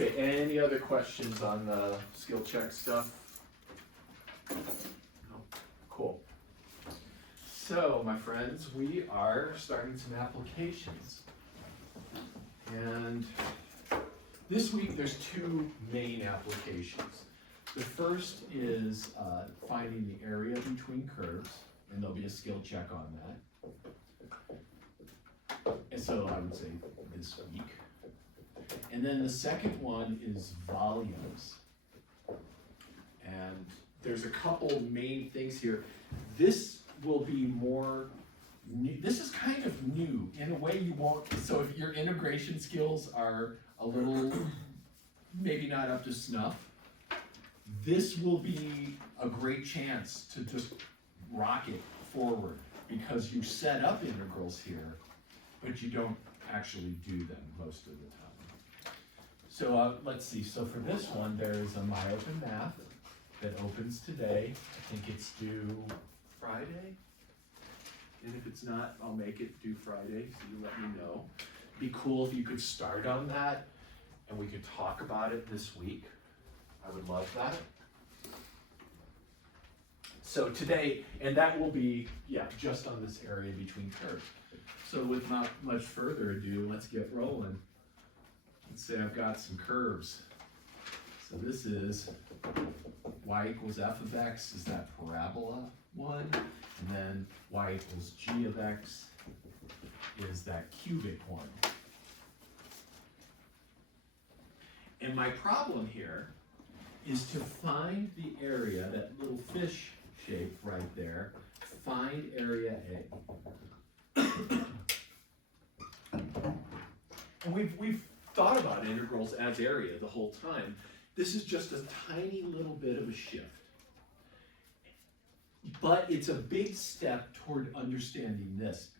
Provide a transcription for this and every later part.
Okay, any other questions on the skill check stuff? No? Cool. So, my friends, we are starting some applications. And this week there's two main applications. The first is finding the area between curves, and there'll be a skill check on that. And so I would say this week. And then the second one is volumes. And there's a couple main things here. This will be more new. This is kind of new in a way you won't. So if your integration skills are a little maybe not up to snuff, this will be a great chance to just rock it forward because you set up integrals here, but you don't actually do them most of the time. So let's see, so for this one, there is a My Open Math that opens today. I think it's due Friday. And if it's not, I'll make it due Friday, so you let me know. Be cool if you could start on that and we could talk about it this week. I would love that. So today, and that will be, just on this area between curves. So with not much further ado, let's get rolling. Let's say I've got some curves. So this is y equals f of x is that parabola one, and then y equals g of x is that cubic one. And my problem here is to find the area, that little fish shape right there, find area A. And we've thought about integrals as area the whole time. This is just a tiny little bit of a shift. But it's a big step toward understanding this.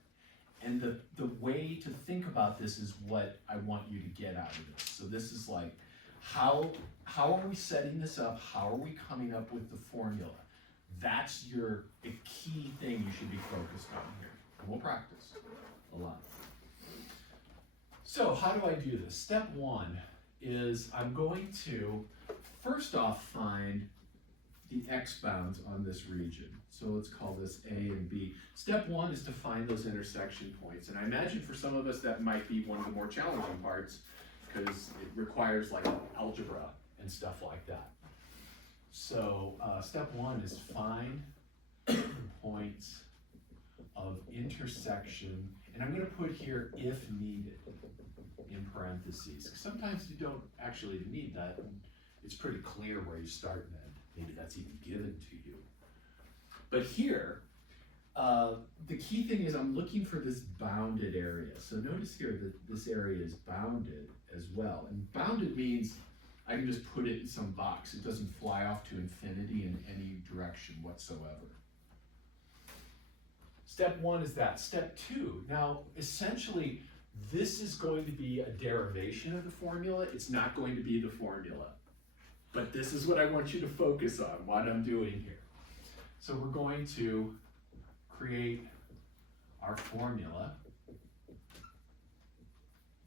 And the way to think about this is what I want you to get out of this. So this is like, how are we setting this up? How are we coming up with the formula? That's the key thing you should be focused on here. And we'll practice a lot. So how do I do this? Step one is I'm going to first off find the x bounds on this region. So let's call this A and B. Step one is to find those intersection points. And I imagine for some of us that might be one of the more challenging parts because it requires like algebra and stuff like that. So step one is find points of intersection. And I'm going to put here if needed in parentheses. Sometimes you don't actually need that. It's pretty clear where you start and end. Maybe that's even given to you. But here, the key thing is I'm looking for this bounded area. So notice here that this area is bounded as well. And bounded means I can just put it in some box. It doesn't fly off to infinity in any direction whatsoever. Step one is that. Step two, now essentially this is going to be a derivation of the formula. It's not going to be the formula. But this is what I want you to focus on, what I'm doing here. So we're going to create our formula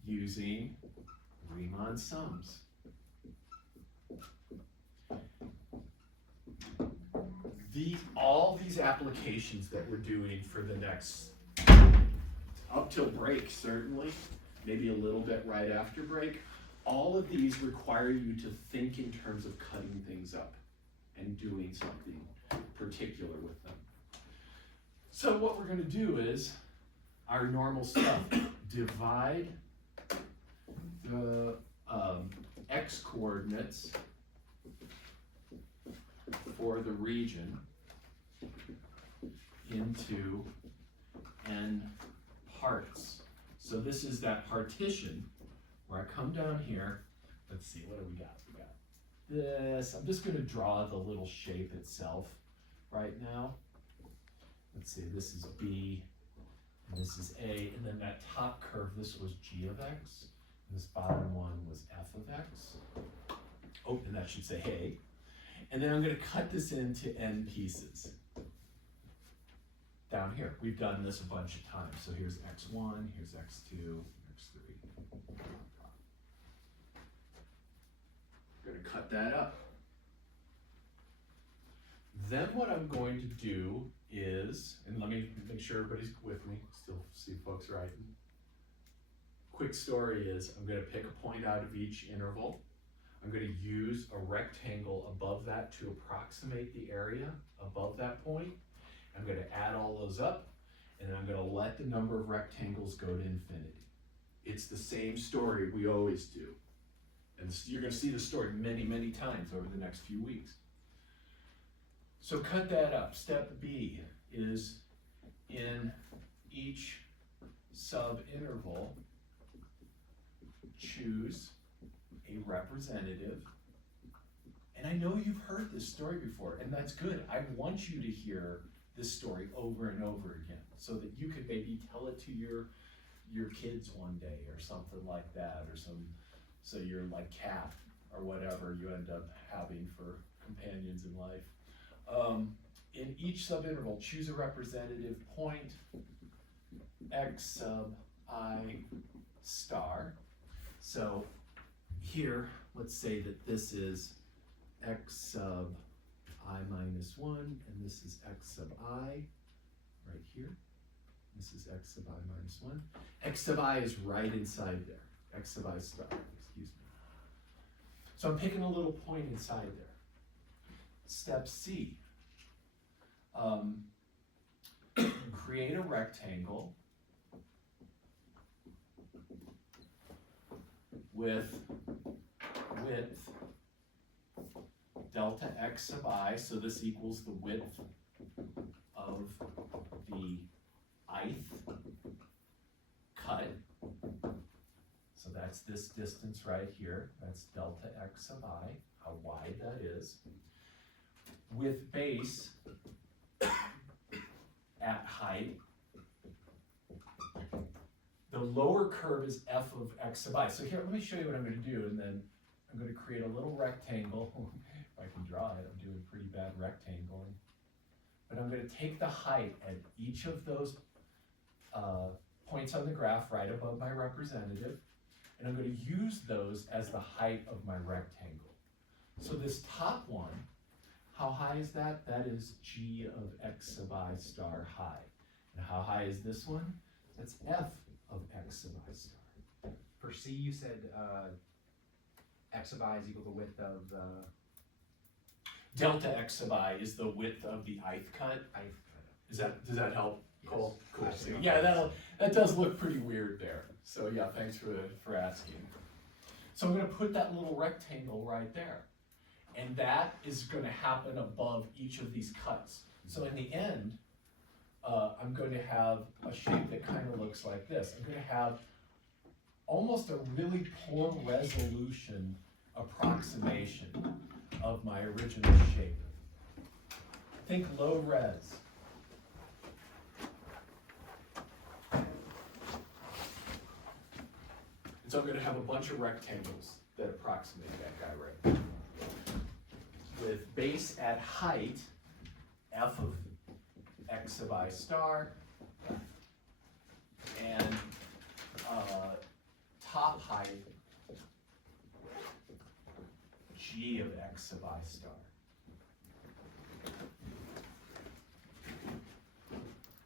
using Riemann sums. All these applications that we're doing for the next, up till break certainly, maybe a little bit right after break, all of these require you to think in terms of cutting things up and doing something particular with them. So what we're going to do is our normal stuff. Divide the x coordinates for the region into n parts. So this is that partition where I come down here. Let's see, what do we got? We got this. I'm just going to draw the little shape itself right now. Let's see, this is B, and this is A, and then that top curve, this was G of X, and this bottom one was F of X. Oh, and that should say A. And then I'm going to cut this into n pieces. Down here, we've done this a bunch of times. So here's x1, here's x2, x3. cut that up. Then what I'm going to do is, and let me make sure everybody's with me, still see folks writing. Quick story is, I'm going to pick a point out of each interval. I'm going to use a rectangle above that to approximate the area above that point. I'm going to add all those up, and then I'm going to let the number of rectangles go to infinity. It's the same story we always do. And you're going to see the story many, many times over the next few weeks. So cut that up. Step B is in each sub-interval, choose a representative. And I know you've heard this story before, and that's good. I want you to hear this story over and over again so that you could maybe tell it to your kids one day or something like that, or so you're like cat or whatever you end up having for companions in life. In each subinterval, choose a representative point, x sub I star. So here, let's say that this is x sub I minus 1, and this is x sub I right here. This is x sub I minus 1. X sub I is right inside there. X sub I star, excuse me. So I'm picking a little point inside there. Step C. Create a rectangle with width delta x sub I, so this equals the width of the ith cut. So that's this distance right here. That's delta x sub I, how wide that is. With base at height. The lower curve is f of x sub I. So here, let me show you what I'm going to do, and then I'm going to create a little rectangle. If I can draw it, I'm doing pretty bad rectangling. But I'm going to take the height at each of those points on the graph right above my representative, and I'm going to use those as the height of my rectangle. So this top one, how high is that? That is g of x sub I star high. And how high is this one? That's f of x sub I star. For C, you said x sub I is equal to the width of the... Delta x sub I is the width of the ith cut. Does that help, Cole? Yes. Cool. Yeah, that does look pretty weird there. So yeah, thanks for asking. So I'm going to put that little rectangle right there. And that is going to happen above each of these cuts. So in the end, I'm going to have a shape that kind of looks like this. I'm going to have almost a really poor resolution approximation of my original shape. Think low res. And so I'm going to have a bunch of rectangles that approximate that guy right there. With base at height, f of x sub I star, and top height, g of x sub I star.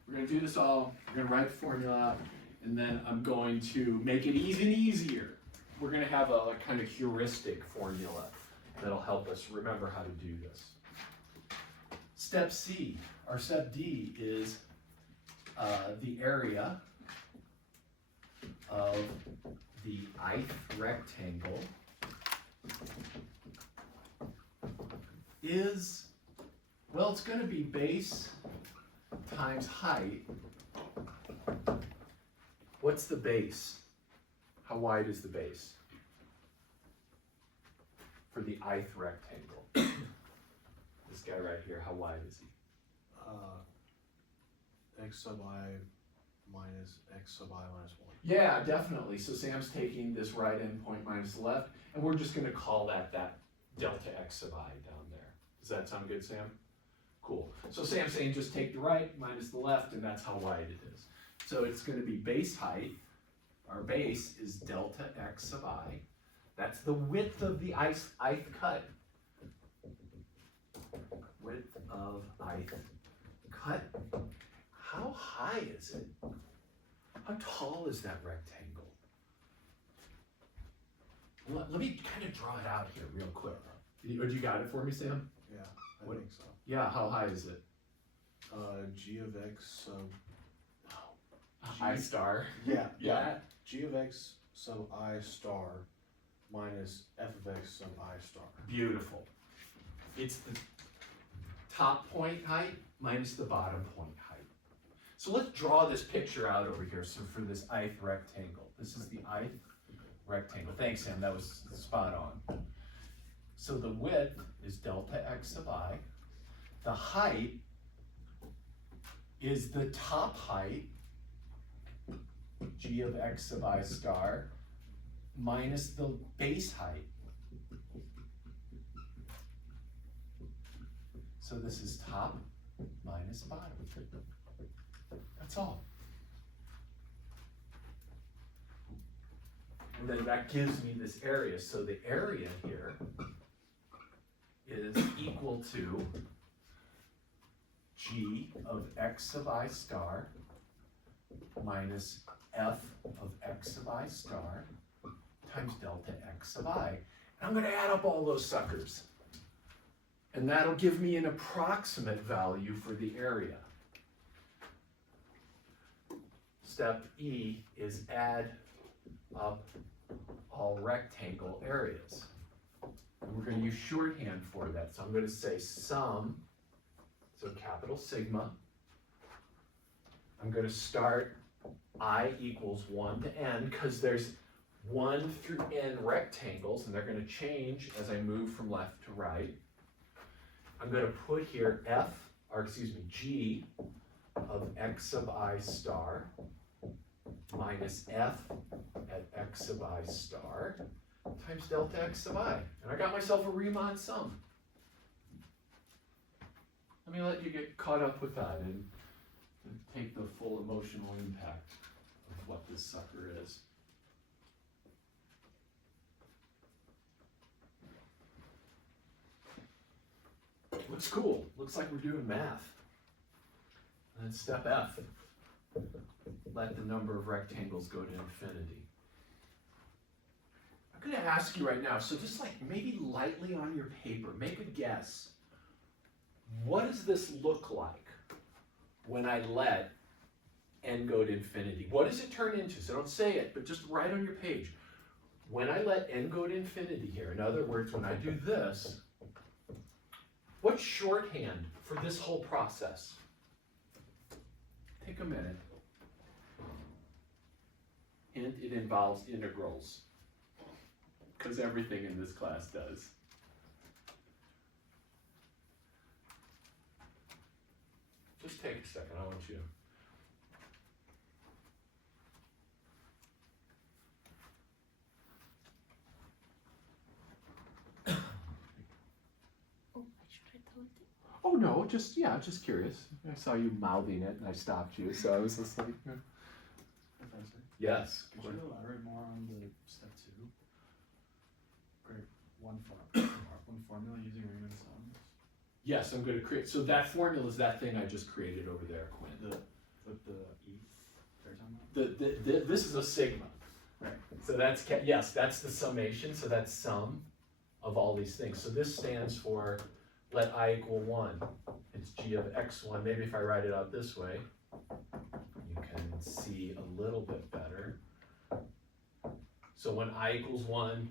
We're going to do this all, we're going to write the formula out, and then I'm going to make it even easier. We're going to have a kind of heuristic formula that'll help us remember how to do this. Step C, or step D, is the area of the ith rectangle is, well, it's going to be base times height. What's the base? How wide is the base for the ith rectangle? This guy right here, how wide is he? X sub I minus x sub I minus 1. Yeah, definitely. So Sam's taking this right endpoint minus the left, and we're just going to call that delta x sub I down there. Does that sound good, Sam? Cool. So Sam's saying just take the right minus the left, and that's how wide it is. So it's going to be base height. Our base is delta x sub I That's the width of the ith cut. Width of ith cut. How high is it? How tall is that rectangle? Let me kind of draw it out here real quick. Or do you got it for me, Sam? Yeah, I What- think so. Yeah, how high is it? G of x sub, I star. yeah, Yeah. that, G of x sub I star minus f of x sub I star. Beautiful. It's the top point height minus the bottom point height. So let's draw this picture out over here. So for this ith rectangle, this is the ith rectangle. Thanks, Sam, that was spot on. So the width is delta x sub I. The height is the top height, g of x sub I star, minus the base height. So this is top minus bottom. That's all. And then that gives me this area. So the area here is equal to g of x sub I star minus f of x sub I star times delta x sub I. And I'm going to add up all those suckers. And that'll give me an approximate value for the area. Step E is add up all rectangle areas. And we're going to use shorthand for that. So I'm going to say sum, so capital sigma. I'm going to start I equals 1 to n because there's 1 through n rectangles and they're going to change as I move from left to right. I'm going to put here g of x sub I star minus f at x sub I star times delta x sub I. And I got myself a Riemann sum. Let me let you get caught up with that and take the full emotional impact of what this sucker is. Looks cool. Looks like we're doing math. And then step F. Let the number of rectangles go to infinity. I'm going to ask you right now, so just like maybe lightly on your paper, make a guess. What does this look like when I let n go to infinity? What does it turn into? So don't say it, but just write on your page. When I let n go to infinity here, in other words, when I do this, what's shorthand for this whole process? Take a minute. Hint, it involves integrals, because everything in this class does. Just take a second, I want you. Oh no, just curious. I saw you mouthing it and I stopped you, so I was just like, Professor, yes. could you elaborate more on the step 2? Great, one formula using Riemann sums. Yes, I'm going to create. So that formula is that thing I just created over there, Quinn. With the ETH they're talking about? This is a sigma. Right. So that's yes, that's the summation. So that's sum of all these things. So this stands for let I equal 1. It's g of x1. Maybe if I write it out this way, you can see a little bit better. So when I equals 1,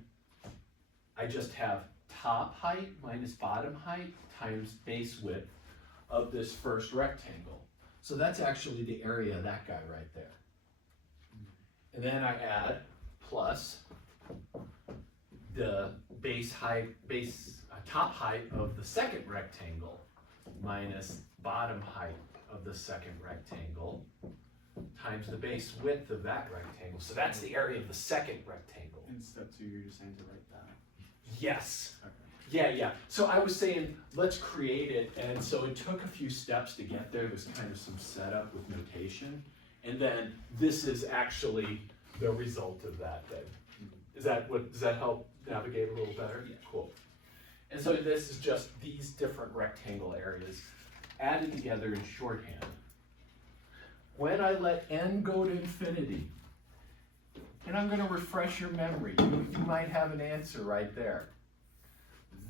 I just have top height minus bottom height times base width of this first rectangle. So that's actually the area of that guy right there. And then I add plus the top height of the second rectangle minus bottom height of the second rectangle times the base width of that rectangle. So that's the area of the second rectangle. In step 2, you're just saying to write that. Yes. Okay. Yeah. So I was saying, let's create it. And so it took a few steps to get there. There's kind of some setup with notation. And then this is actually the result of that does that help navigate a little better? Yeah. Cool. And so this is just these different rectangle areas added together in shorthand. When I let n go to infinity, and I'm gonna refresh your memory, you might have an answer right there.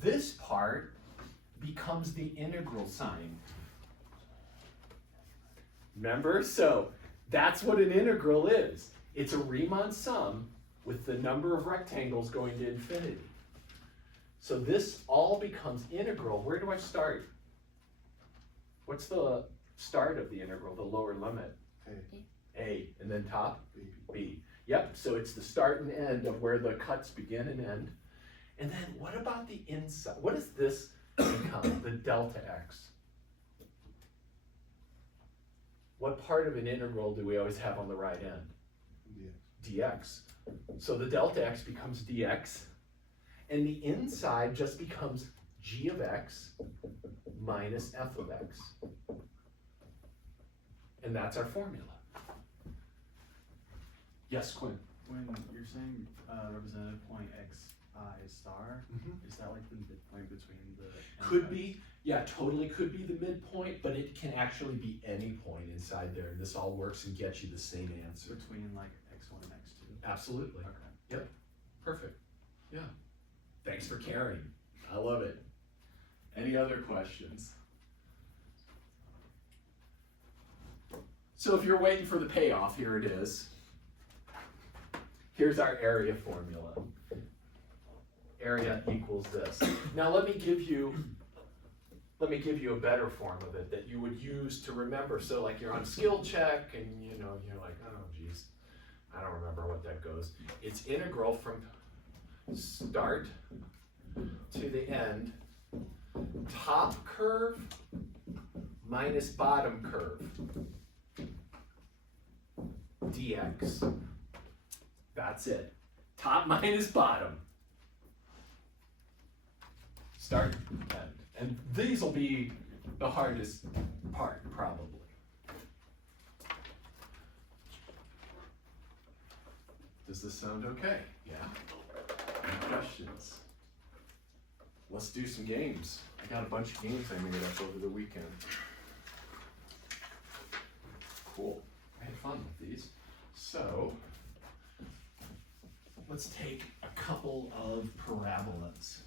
This part becomes the integral sign. Remember? So that's what an integral is. It's a Riemann sum with the number of rectangles going to infinity. So this all becomes integral. Where do I start? What's the start of the integral, the lower limit? A. And then top? B. Yep, so it's the start and end of where the cuts begin and end. And then what about the inside? What does this become, the delta x? What part of an integral do we always have on the right end? Dx. So the delta x becomes dx, and the inside just becomes g of x minus f of x. And that's our formula. Yes, Quinn? When you're saying representative point xi star, is that like the midpoint between the? Could be, yeah, totally could be the midpoint, but it can actually be any point inside there. And this all works and gets you the same answer. Between like x1 and x2. Absolutely. Okay. Yep, perfect. Yeah. Thanks for caring. I love it. Any other questions? So if you're waiting for the payoff, here it is. Here's our area formula. Area equals this. Now let me give you a better form of it that you would use to remember. So like you're on skill check and you're like, oh geez, I don't remember what that goes. It's integral from start to the end, top curve minus bottom curve, dx. That's it. Top minus bottom. Start, end. And these will be the hardest part, probably. Does this sound okay? Yeah? Any questions? Let's do some games. I got a bunch of games I made up over the weekend. Cool. I had fun with these. So, let's take a couple of parabolas.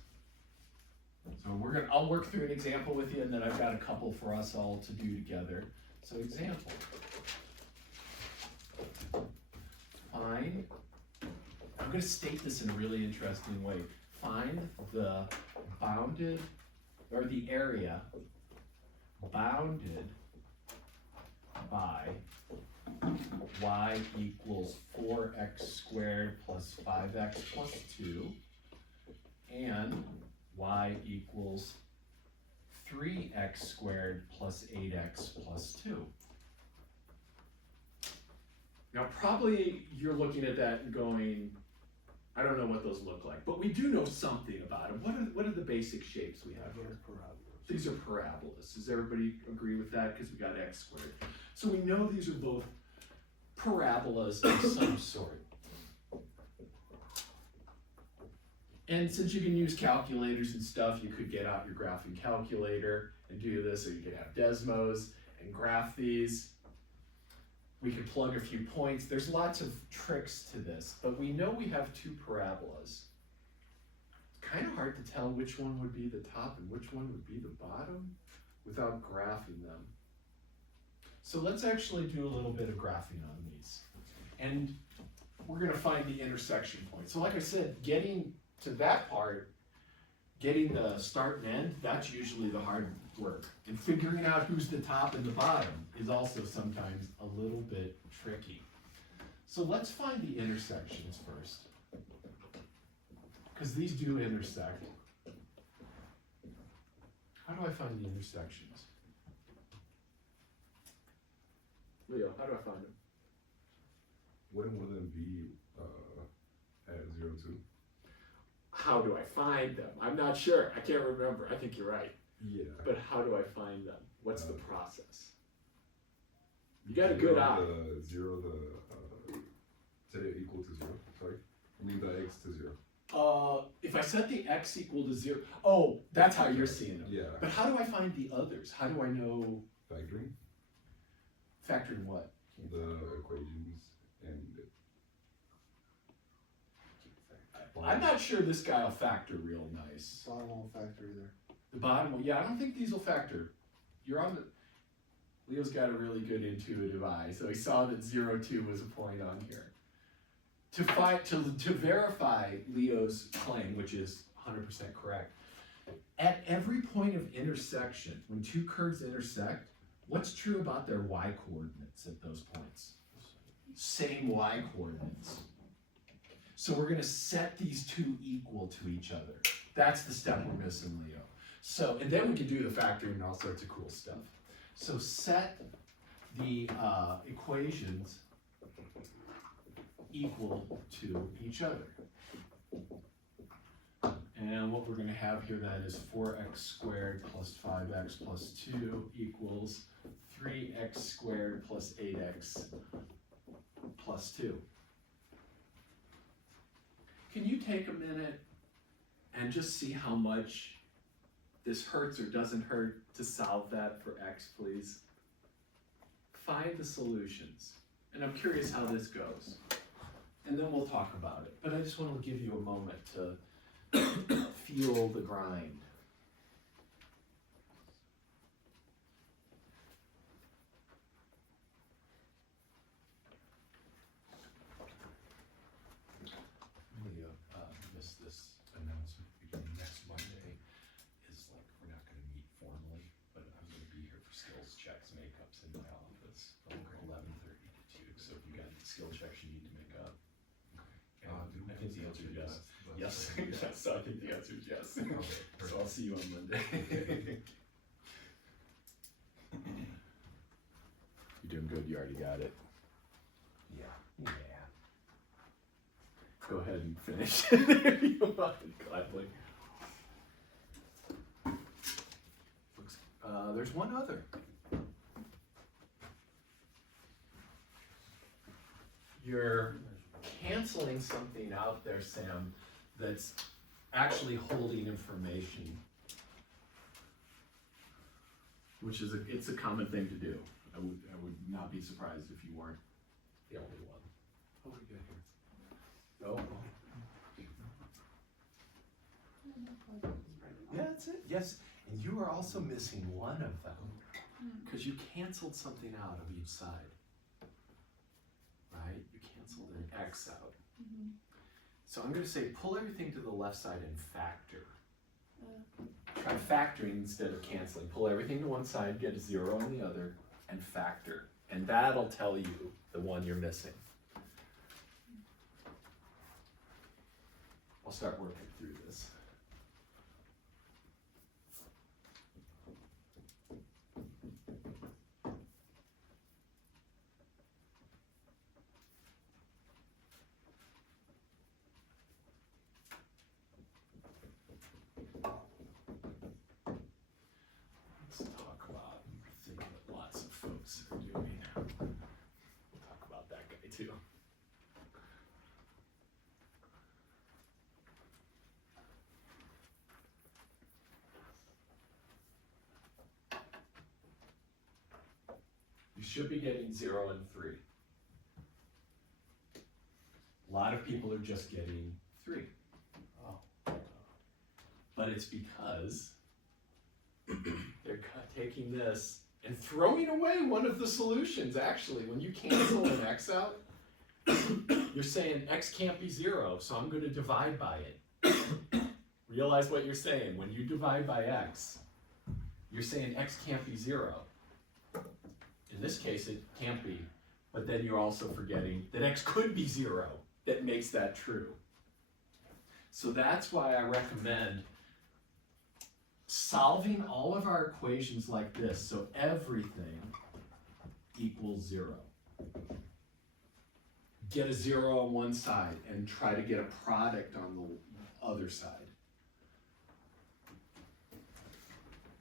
So I'll work through an example with you, and then I've got a couple for us all to do together. So example. Find, I'm going to state this in a really interesting way. Find the bounded, or the area bounded by y equals 4x squared plus 5x plus 2 and y equals 3x squared plus 8x plus 2. Now probably you're looking at that and going, I don't know what those look like, but we do know something about them. What are the basic shapes we have here? These are parabolas. Does everybody agree with that? Because we got x squared. So we know these are both parabolas of some sort. And since you can use calculators and stuff, you could get out your graphing calculator and do this, or you could have Desmos and graph these. We could plug a few points. There's lots of tricks to this, but we know we have two parabolas. It's kind of hard to tell which one would be the top and which one would be the bottom without graphing them. So let's actually do a little bit of graphing on these. And we're gonna find the intersection point. So like I said, getting to that part, getting the start and end, that's usually the hard work. And figuring out who's the top and the bottom is also sometimes a little bit tricky. So let's find the intersections first, because these do intersect. How do I find the intersections? Leo, how do I find them? Wouldn't one of them be at 0, 2? How do I find them? I'm not sure. I can't remember. I think you're right. Yeah. But how do I find them? What's the process? You got a good eye. Zero, to equal to 0, sorry. I mean the x to 0. If I set the x equal to 0, oh, that's how you're seeing it. Yeah. But how do I find the others? How do I know Factoring factoring what? the equations and I'm not sure this guy will factor real nice. Bottom won't factor either. The bottom one, yeah, I don't think these will factor. You're on the. Leo's got a really good intuitive eye, so he saw that 0, 2 was a point on here. To verify Leo's claim, which is 100% correct, at every point of intersection, when two curves intersect, what's true about their y coordinates at those points? Same y coordinates. So we're going to set these two equal to each other. That's the step we're missing, Leo. So, and then we can do the factoring and all sorts of cool stuff. So set the equations equal to each other. And what we're going to have here then is 4x squared plus 5x plus 2 equals 3x squared plus 8x plus 2. Can you take a minute and just see how much this hurts or doesn't hurt to solve that for x, please? Find the solutions. And I'm curious how this goes. And then we'll talk about it. But I just want to give you a moment to feel the grind. Really miss this announcement beginning next Monday. Is like we're not going to meet formally, but I'm going to be here for skills checks, makeups in my office from 11:30 to 2. So if you got skill checks you need to make up, and I think the answer is yes. Yes, yes. So I think the answer is yes. Okay, So I'll see you on Monday. You're doing good. You already got it. Yeah. Yeah. Go ahead and finish. There you are, gladly. There's one other. You're canceling something out there, Sam, that's actually holding information, which is it's a common thing to do. I would not be surprised if you weren't the only one. What we get here? Oh. Yeah, that's it. Yes, and you are also missing one of them because you canceled something out of each side. Right? You canceled an X out. So I'm going to say pull everything to the left side and factor. Try factoring instead of canceling. Pull everything to one side, get a 0 on the other, and factor. And that'll tell you the one you're missing. I'll start working through this. Let's talk about the thing that lots of folks are doing. We'll talk about that guy too. You should be getting 0 and 3. A lot of people are just getting 3. Oh. But it's because they're taking this and throwing away one of the solutions. Actually, when you cancel an x out, you're saying x can't be 0, so I'm going to divide by it. Realize what you're saying. When you divide by x, you're saying x can't be 0. In this case, it can't be. But then you're also forgetting that x could be 0. That makes that true. So that's why I recommend solving all of our equations like this, so everything equals 0. Get a 0 on one side and try to get a product on the other side.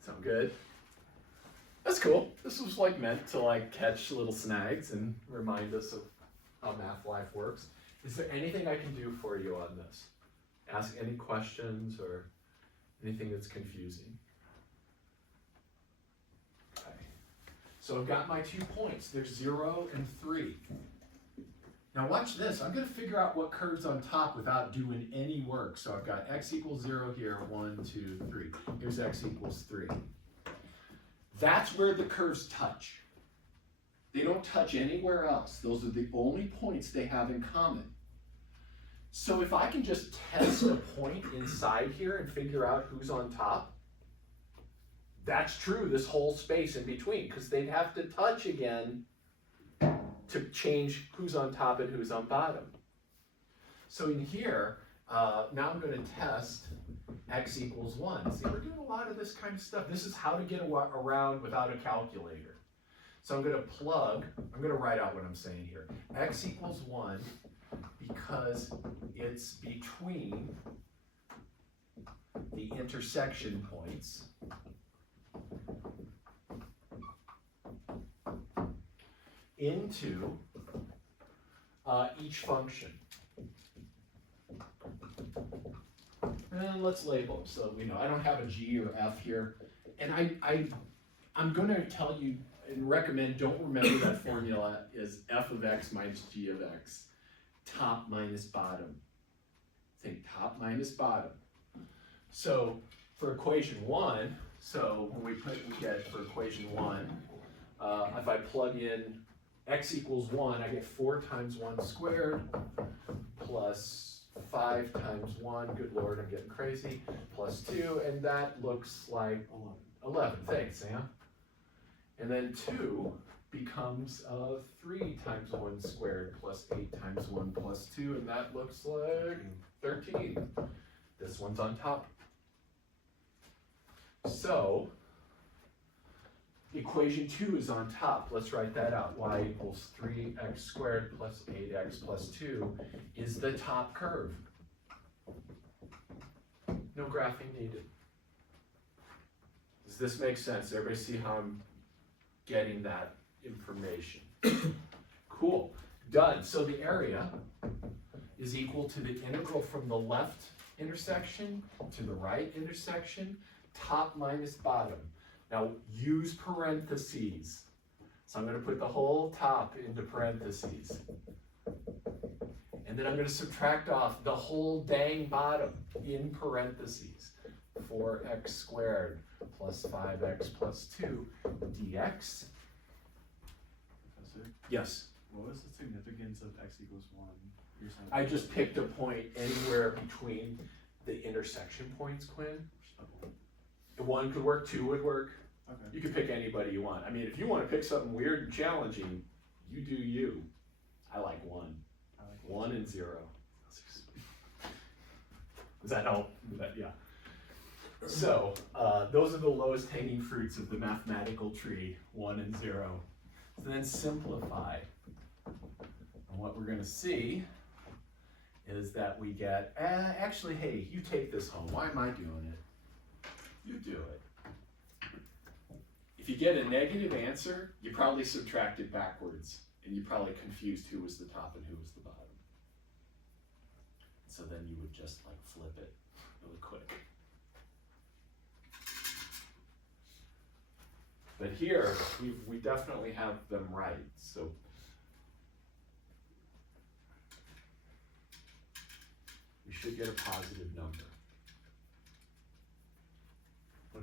Sound good? That's cool. This was like meant to like catch little snags and remind us of how math life works. Is there anything I can do for you on this? Ask any questions or anything that's confusing? Okay. So I've got my 2 points. There's 0 and 3. Now watch this. I'm going to figure out what curve's on top without doing any work. So I've got x equals 0 here, 1, 2, 3. Here's x equals 3. That's where the curves touch. They don't touch anywhere else. Those are the only points they have in common. So if I can just test a point inside here and figure out who's on top, that's true this whole space in between, because they'd have to touch again to change who's on top and who's on bottom. So in here, now I'm going to test x equals 1. See, we're doing a lot of this kind of stuff. This is how to get around without a calculator. So I'm going to write out what I'm saying here. X equals 1 because it's between the intersection points into each function. And let's label them so we know. I don't have a G or F here. And I'm going to tell you and recommend, don't remember that formula is f of x minus g of x. Top minus bottom. Think top minus bottom. So for equation 1, so when we get for equation 1, if I plug in x equals 1, I get 4 times 1 squared plus 5 times 1, good lord, I'm getting crazy, plus 2, and that looks like 11. Thanks, Sam. And then 2 becomes 3 times 1 squared plus 8 times 1 plus 2, and that looks like 13. This one's on top. So, equation 2 is on top. Let's write that out. Y equals 3x squared plus 8x plus 2 is the top curve. No graphing needed. Does this make sense? Everybody see how I'm getting that information? Cool. Done. So the area is equal to the integral from the left intersection to the right intersection, top minus bottom. Now use parentheses. So I'm going to put the whole top into parentheses. And then I'm going to subtract off the whole dang bottom in parentheses. 4x squared plus 5x plus 2 dx. Professor, Yes. what was the significance of x equals 1? You're saying I just picked a point anywhere between the intersection points, Quinn. One could work, 2 would work. Okay. You could pick anybody you want. I mean, if you want to pick something weird and challenging, you do you. I like 1. I like 1 and 0. Does that help? Yeah. So, those are the lowest hanging fruits of the mathematical tree, 1 and 0. So then simplify. And what we're going to see is that we get, actually, hey, you take this home. Why am I doing it? You do it. If you get a negative answer, you probably subtracted backwards, and you probably confused who was the top and who was the bottom. So then you would just like flip it really quick. But here, we definitely have them right, so. We should get a positive number.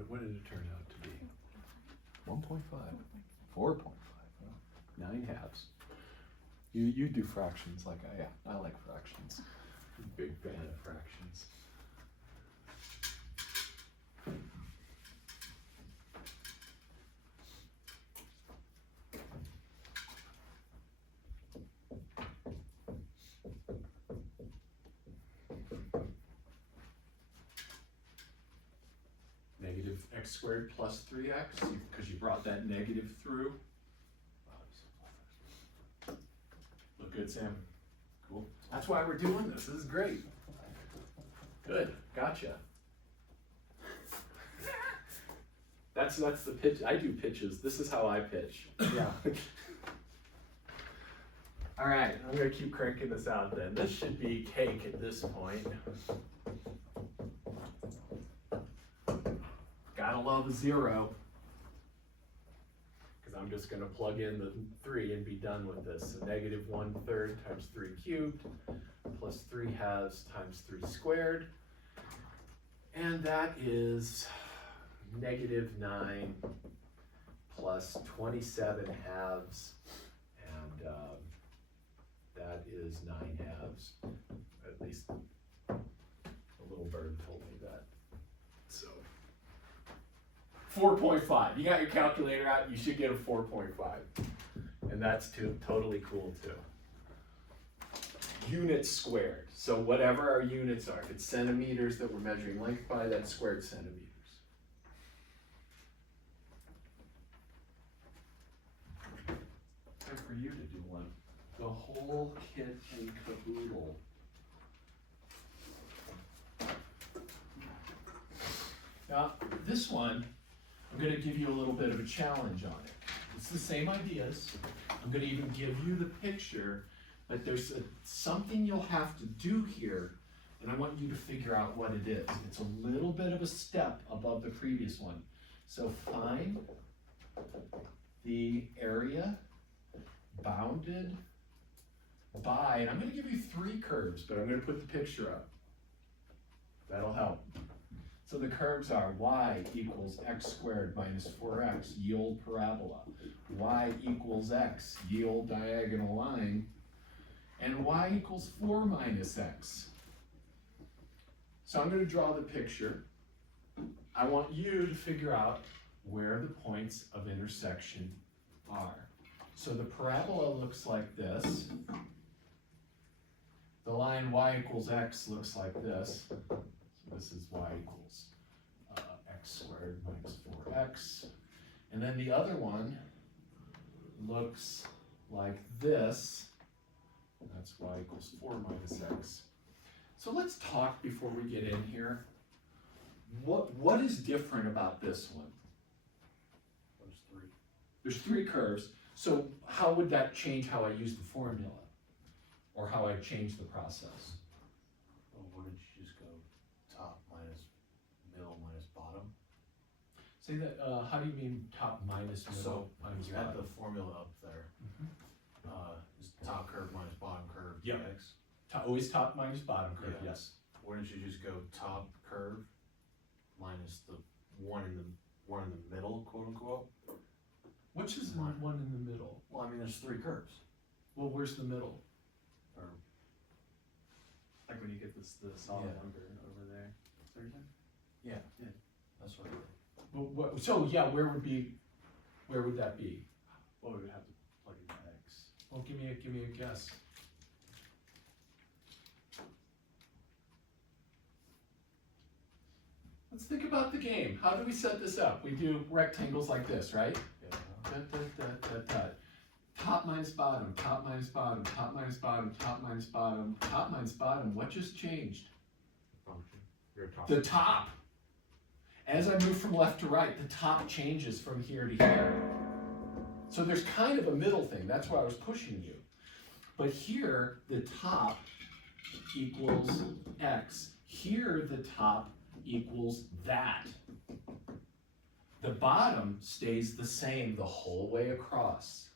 What did it turn out to be? 1.5, 4.5, 9 halves. You do fractions like I like fractions. Big fan of fractions. Negative x squared plus 3x, because you brought that negative through. Look good, Sam? Cool. That's why we're doing this. This is great. Good. Gotcha. That's the pitch. I do pitches. This is how I pitch. Yeah. All right, I'm gonna keep cranking this out then. This should be cake at this point. Gotta love a 0. Because I'm just gonna plug in the 3 and be done with this. So negative 1/3 times 3 cubed plus 3 halves times 3 squared. And that is negative 9 plus 27 halves, and that is 9 halves. At least a little bird told me that. So 4.5. You got your calculator out, you should get a 4.5. And that's totally cool too. Units squared. So whatever our units are, if it's centimeters that we're measuring length by, that's squared centimeters. Time for you to do one. The whole kit and caboodle. Now, this one, I'm going to give you a little bit of a challenge on it. It's the same ideas. I'm going to even give you the picture, but there's something you'll have to do here, and I want you to figure out what it is. It's a little bit of a step above the previous one. So find the area bounded by, and I'm going to give you 3 curves, but I'm going to put the picture up. That'll help. So the curves are y equals x squared minus 4x, yield parabola. Y equals x, yield diagonal line. And y equals 4 minus x. So I'm going to draw the picture. I want you to figure out where the points of intersection are. So the parabola looks like this. The line y equals x looks like this. So this is y equals x squared minus 4x. And then the other one looks like this. That's y equals 4 minus x. So let's talk before we get in here. What is different about this one? There's 3. There's 3 curves. So how would that change how I use the formula? Or how I change the process? Well, wouldn't you just go top minus middle minus bottom? Say that, how do you mean top minus middle So minus you had bottom? the formula up there. Is top curve minus bottom curve Yep. x? Always top minus bottom curve, Yeah. yes. Wouldn't you just go top curve minus the one in the middle, quote unquote? Which is the one in the middle? Well, I mean, there's 3 curves. Well, where's the middle? Or Like when you get this, the solid Yeah. number over there. Is that what you're saying? yeah, that's what. Well, so yeah, where would that be? Well, we would have to plug in the x. Well, give me a guess. Let's think about the game. How do we set this up? We do rectangles like this, right? Yeah. Dot, dot, dot, dot, dot. Top minus bottom, top minus bottom, top minus bottom, top minus bottom, top minus bottom. What just changed? Function. Your top. The top. As I move from left to right, the top changes from here to here. So there's kind of a middle thing. That's why I was pushing you. But here, the top equals x. Here, the top equals that. The bottom stays the same the whole way across.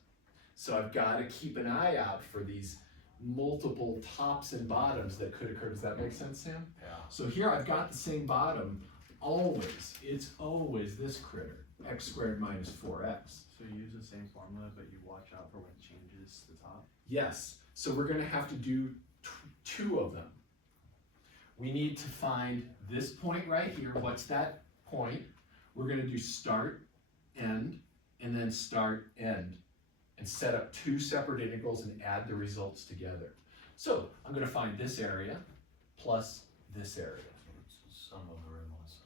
So I've got to keep an eye out for these multiple tops and bottoms that could occur. Does that make sense, Sam? Yeah. So here I've got the same bottom always. It's always this critter, x squared minus 4x. So you use the same formula, but you watch out for when it changes the top. Yes, so we're gonna have to do 2 of them. We need to find this point right here. What's that point? We're gonna do start, end, and then start, end, and set up 2 separate integrals and add the results together. So I'm gonna find this area plus this area. It's the sum of the original sum.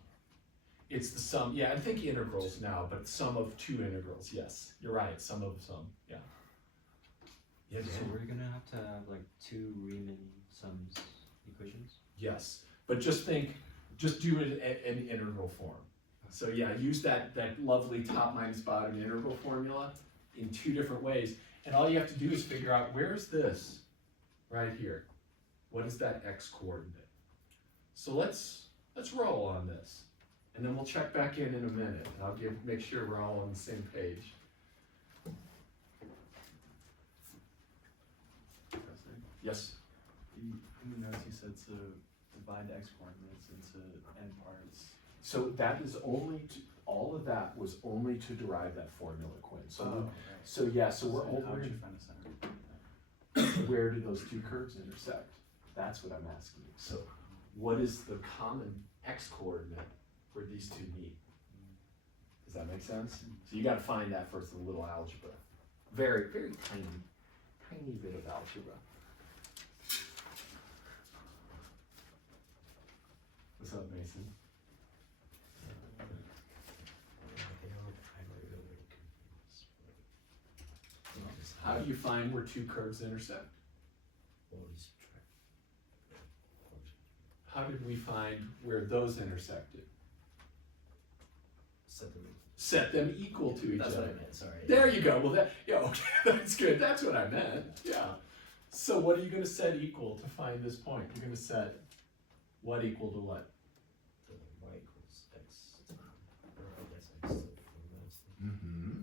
It's the sum, yeah, I think integrals now, but sum of 2 integrals, yes. You're right, sum of sum, yeah. Yeah, So Dan? we're gonna have to have like 2 Riemann sums equations? Yes, but just do it in integral form. So yeah, use that lovely top minus bottom integral formula in 2 different ways. And all you have to do is figure out, where's this right here? What is that x coordinate? So let's roll on this. And then we'll check back in a minute. And I'll make sure we're all on the same page. President, Yes? in the notes you said to divide x coordinates into n parts. So that is only all of that was only to derive that formula, Quinn. So, Right. so yeah, so we're How over would you in find the center? where do those two curves intersect? That's what I'm asking you. So what is the common x coordinate where these two meet? Does that make sense? So you gotta find that first in a little algebra. Very, very tiny bit of algebra. What's up, Mason? How do you find where two curves intersect? How did we find where those intersected? Set them equal to each That's other. what I meant, sorry. There you go. Well, yeah, okay, that's good. That's what I meant. Yeah. So what are you going to set equal to find this point? You're going to set what equal to what? Y equals x, or I guess x still formulas. Mm-hmm.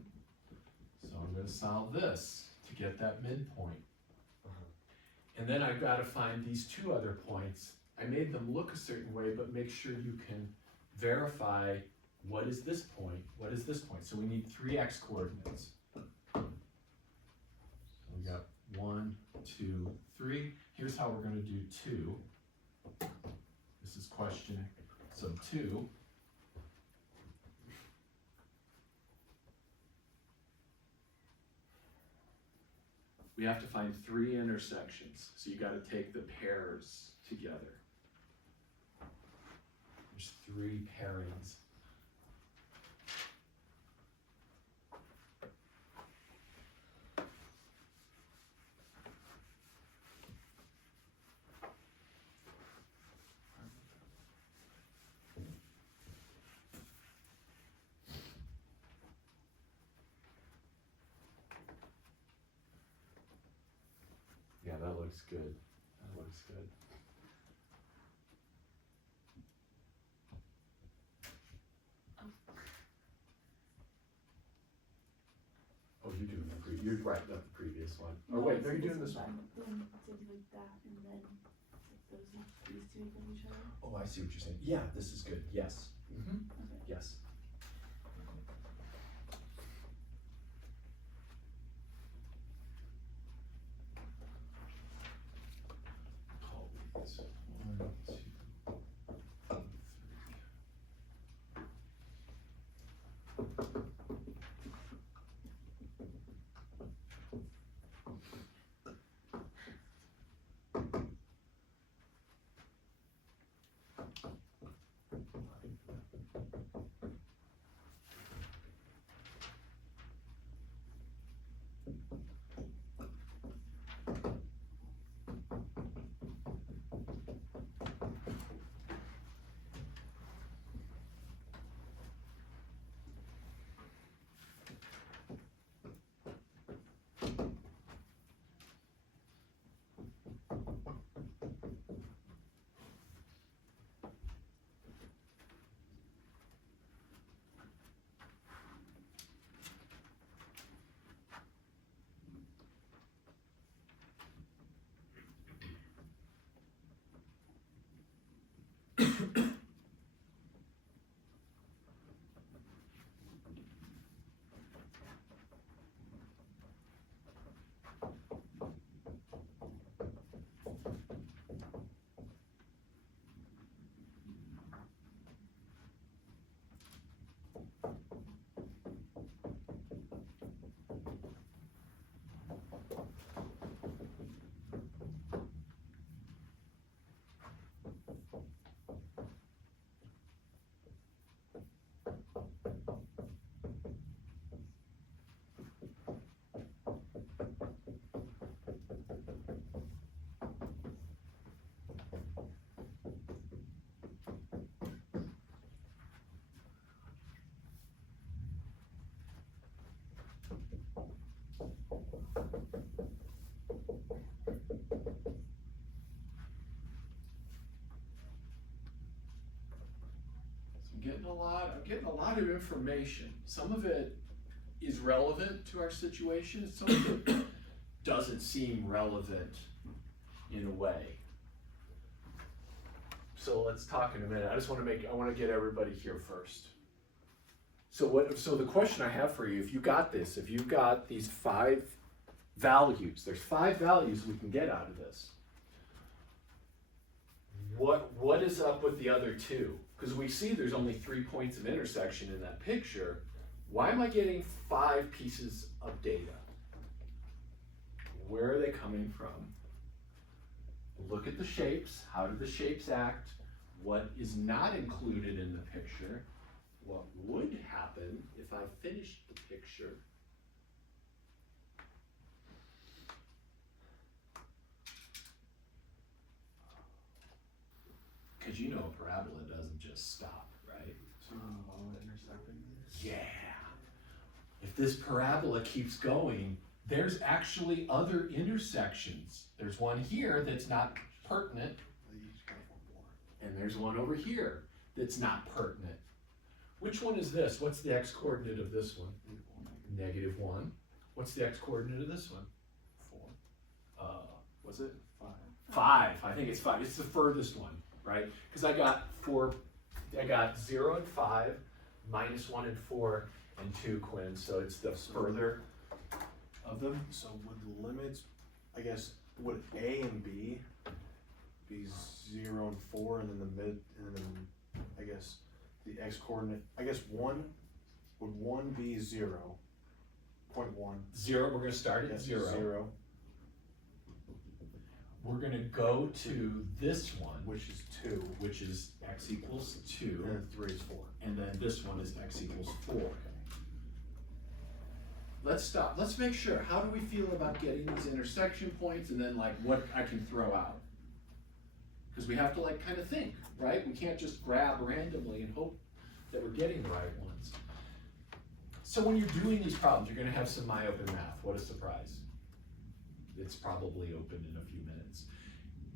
So I'm going to solve this to get that midpoint. And then I've got to find these two other points. I made them look a certain way, but make sure you can verify what is this point, what is this point. So we need three x coordinates. So we got 1, 2, 3. Here's how we're going to do 2. This is question sub 2. We have to find 3 intersections. So you got to take the pairs together. There's 3 pairings. Yeah, that looks good. That looks good. Oh, you're doing you're writing up the previous one. Oh wait, no, you're doing this one. Then did like that and then those these two equal each other. Oh, I see what you're saying. Yeah, this is good. Yes. Mm-hmm. Okay. Yes. Call these 1, 2, 3. I'm getting a lot of information. Some of it is relevant to our situation, some of it doesn't seem relevant in a way. So let's talk in a minute. I want to get everybody here first. So the question I have for you, if you've got these 5 values, there's 5 values we can get out of this. What is up with the other 2? Because we see there's only 3 points of intersection in that picture. Why am I getting 5 pieces of data? Where are they coming from? Look at the shapes. How do the shapes act? What is not included in the picture? What would happen if I finished the picture? Because you know a parabola doesn't just stop, right? So you want to model it intersecting? Yeah. If this parabola keeps going, there's actually other intersections. There's one here that's not pertinent, They each kind of form more. and there's one over here that's not pertinent. Which one is this? What's the x-coordinate of this one? -1. What's the x-coordinate of this one? 4. What's it? 5. 5. I think it's 5. It's the furthest one, right? Because I got 0 and 5, -1 and 4, and 2 Quinn, so it's the further of them. So would the limits, I guess, would A and B be 0 and 4, and then and then I guess the x coordinate, I guess would 1 be 0, 0.1, 0, we're going to start at yes, 0. 0, We're going to go to this one, which is 2, which is x equals 2, and then 3 is 4. and then this one is x equals 4. Let's stop. Let's make sure. How do we feel about getting these intersection points and then like what I can throw out? Because we have to like kind of think, right? We can't just grab randomly and hope that we're getting the right ones. So when you're doing these problems, you're going to have some MyOpen math. What a surprise. It's probably open in a few minutes.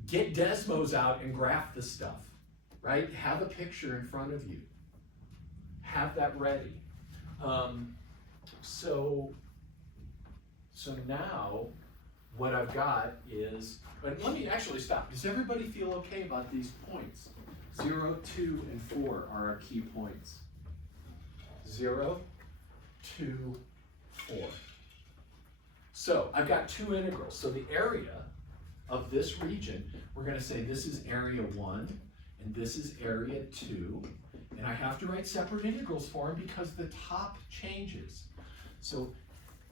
Get Desmos out and graph the stuff, right? Have a picture in front of you. Have that ready. So now what I've got is, and let me actually stop. Does everybody feel okay about these points? 0, 2, and 4 are our key points. 0, 2, 4. So I've got 2 integrals. So the area of this region, we're going to say this is area 1 and this is area 2. And I have to write separate integrals for them because the top changes. So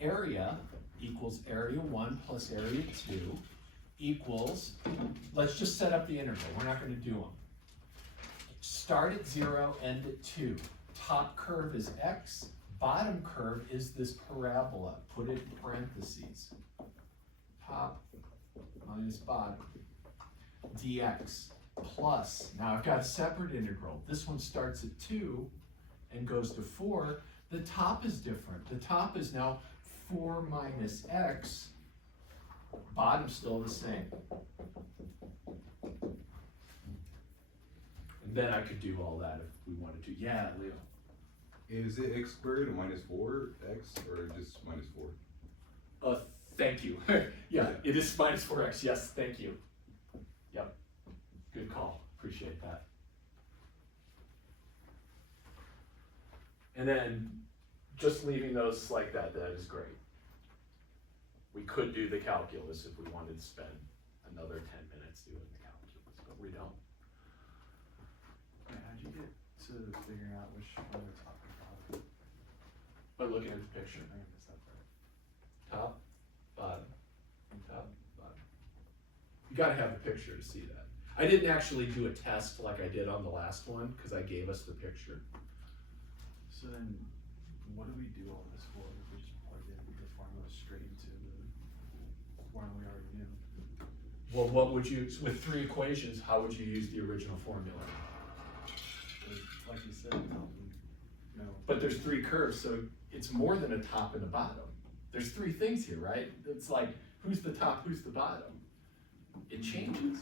area equals area 1 plus area 2 equals, let's just set up the integral. We're not going to do them. Start at 0, end at 2. Top curve is x, bottom curve is this parabola. Put it in parentheses. Top minus bottom. dx plus, now I've got a separate integral. This one starts at 2 and goes to 4. The top is different. The top is now 4 minus x. Bottom's still the same. And then I could do all that if we wanted to. Yeah, Leo. Is it x squared minus 4x or just minus 4? Thank you. Yeah, it is minus 4x. Yes, thank you. Yep. Good call. Appreciate that. And then just leaving those like that is great. We could do the calculus if we wanted to spend another 10 minutes doing the calculus, but we don't. Wait, how'd you get to figuring out which one we're talking about? By looking at the picture. I missed that part. Top, bottom, and top, bottom. You gotta have a picture to see that. I didn't actually do a test like I did on the last one because I gave us the picture. So then, what do we do all this for? If we just plug in the formula straight into the one we already knew? Well, what would you, with 3 equations, how would you use the original formula? Like you said, no. But there's 3 curves, so it's more than a top and a bottom. There's 3 things here, right? It's like, who's the top, who's the bottom? It changes.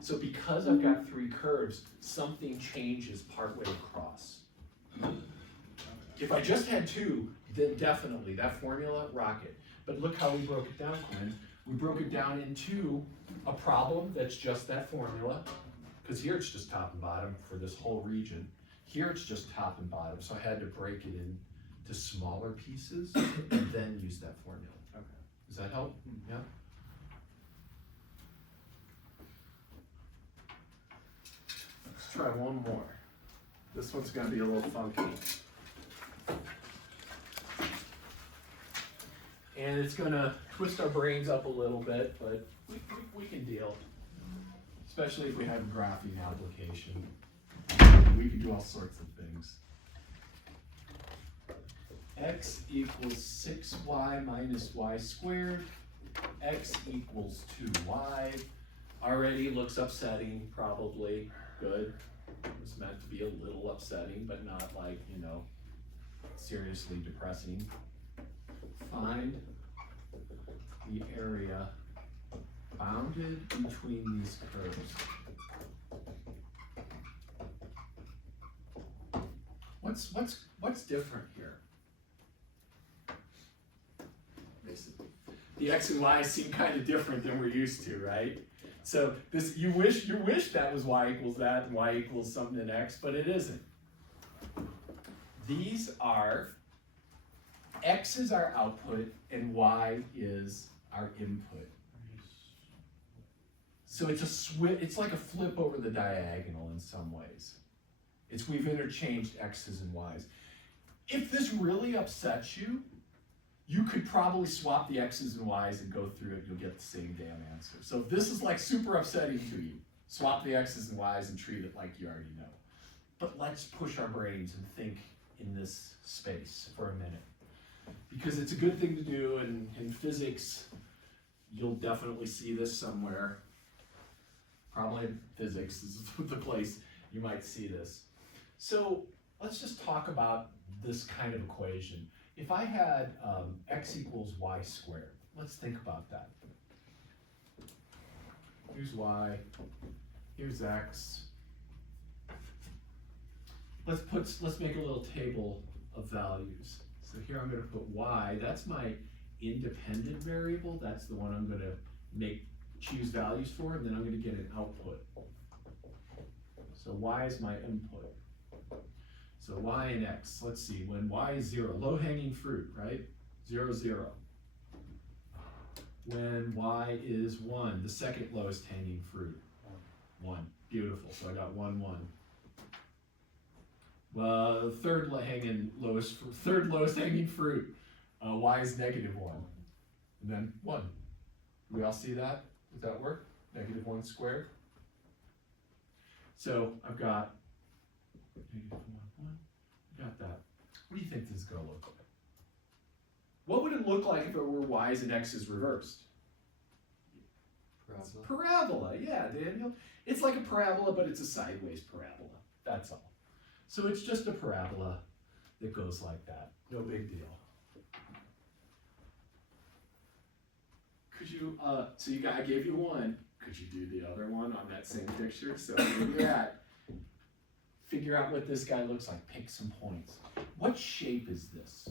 So because I've got 3 curves, something changes partway across. If I just had 2, then definitely that formula, rocket. But look how we broke it down, Quinn. We broke it down into a problem that's just that formula, because here it's just top and bottom for this whole region. Here it's just top and bottom, so I had to break it into smaller pieces and then use that formula. Okay. Does that help? Yeah? Let's try one more. This one's gonna be a little funky. And it's gonna twist our brains up a little bit, but we can deal. Especially if we have a graphing application. We can do all sorts of things. X equals 6y minus y squared. X equals 2y. Already looks upsetting, probably. Good. It was meant to be a little upsetting, but not like, you know, seriously depressing. Find the area bounded between these curves. What's different here? Basically, the x and y seem kind of different than we're used to, right? So this you wish that was y equals that and y equals something in x, but it isn't. These are x is our output and y is our input. So it's like a flip over the diagonal in some ways. We've interchanged x's and y's. If this really upsets you, you could probably swap the x's and y's and go through it, you'll get the same damn answer. So if this is like super upsetting to you, swap the x's and y's and treat it like you already know. But let's push our brains and think in this space for a minute. Because it's a good thing to do, and in physics, you'll definitely see this somewhere. Probably in physics is the place you might see this. So let's just talk about this kind of equation. If I had x equals y squared, let's think about that. Here's y, here's x. Let's make a little table of values. So here I'm going to put y. That's my independent variable. That's the one I'm going to choose values for, and then I'm going to get an output. So y is my input. So y and x. Let's see. When y is 0, low-hanging fruit, right? 0, 0. When y is 1, the second lowest hanging fruit. 1. Beautiful. So I got 1, 1. Well, third lowest hanging fruit, y is negative 1, and then 1. Do we all see that? Does that work? Negative 1 squared. So I've got negative 1, 1. Got that. What do you think this is going to look like? What would it look like if it were y's and x's reversed? Parabola. Yeah, Daniel. It's like a parabola, but it's a sideways parabola. That's all. So it's just a parabola that goes like that. No big deal. Could you, I gave you one. Could you do the other one on that same picture? So where you're at, figure out what this guy looks like. Pick some points. What shape is this?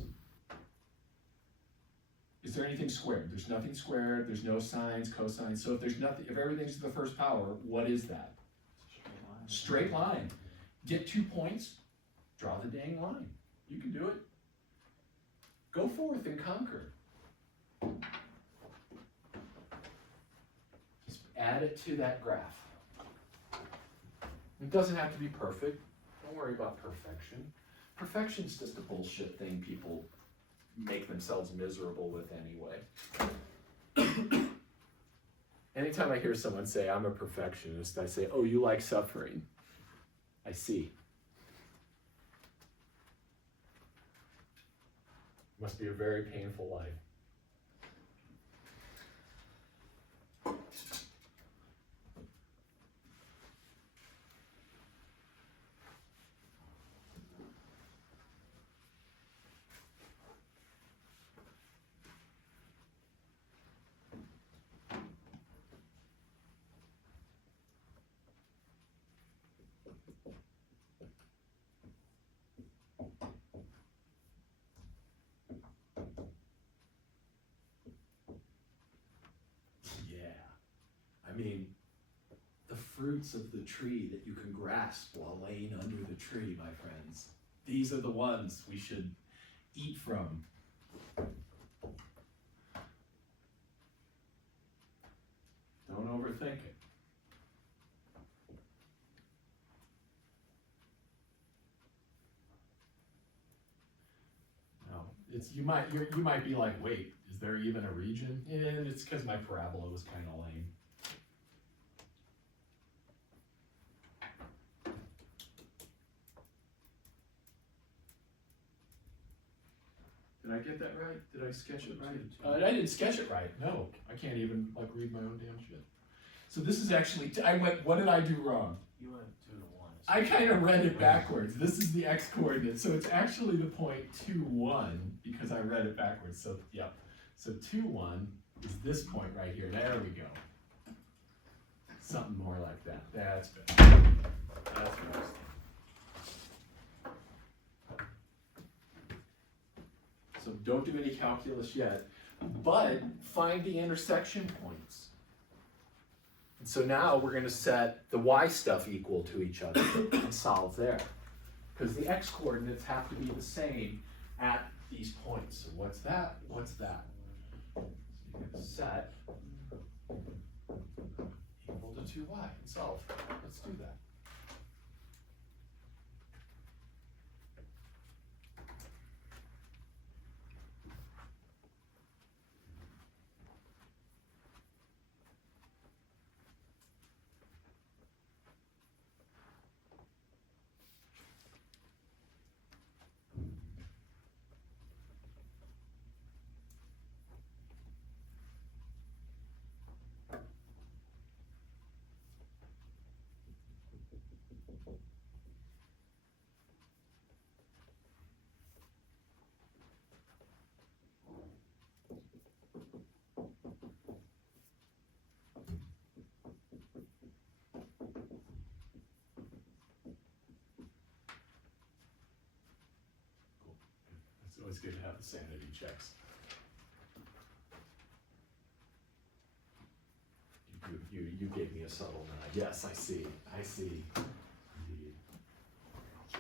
Is there anything squared? There's nothing squared. There's no sines, cosines. So if everything's to the first power, what is that? Straight line. Get 2 points, draw the dang line. You can do it. Go forth and conquer. Just add it to that graph. It doesn't have to be perfect. Don't worry about perfection. Perfection's just a bullshit thing people make themselves miserable with anyway. Anytime I hear someone say, I'm a perfectionist, I say, oh, you like suffering. I see. Must be a very painful life. I mean, the fruits of the tree that you can grasp while laying under the tree, my friends. These are the ones we should eat from. Don't overthink it. No, it's you might be like, wait, is there even a region? And it's because my parabola was kind of lame. Did I get that right? Did I sketch it right? I didn't sketch it right. No, I can't even like read my own damn shit. So this is actually, I went, what did I do wrong? You went 2 to 1. I kind of read it backwards. This is the x coordinate, so it's actually the point 2, 1 because I read it backwards. So yeah, so 2, 1 is this point right here. There we go. Something more like that. That's better. That's nice. So don't do any calculus yet, but find the intersection points. And so now we're going to set the y stuff equal to each other and solve there. Because the x coordinates have to be the same at these points. So what's that? What's that? So you're going to set equal to 2y and solve. Let's do that. It's always good to have the sanity checks. You gave me a subtle nod. Yes, I see. I see. Indeed.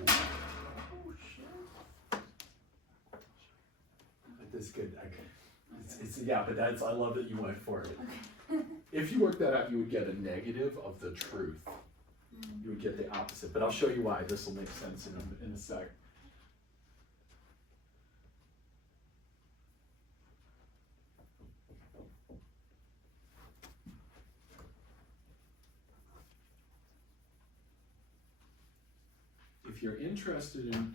Oh shit! But this could. It's yeah, but that's. I love that you went for it. If you work that out, you would get a negative of the truth. You would get the opposite. But I'll show you why. This will make sense in a sec. If you're interested in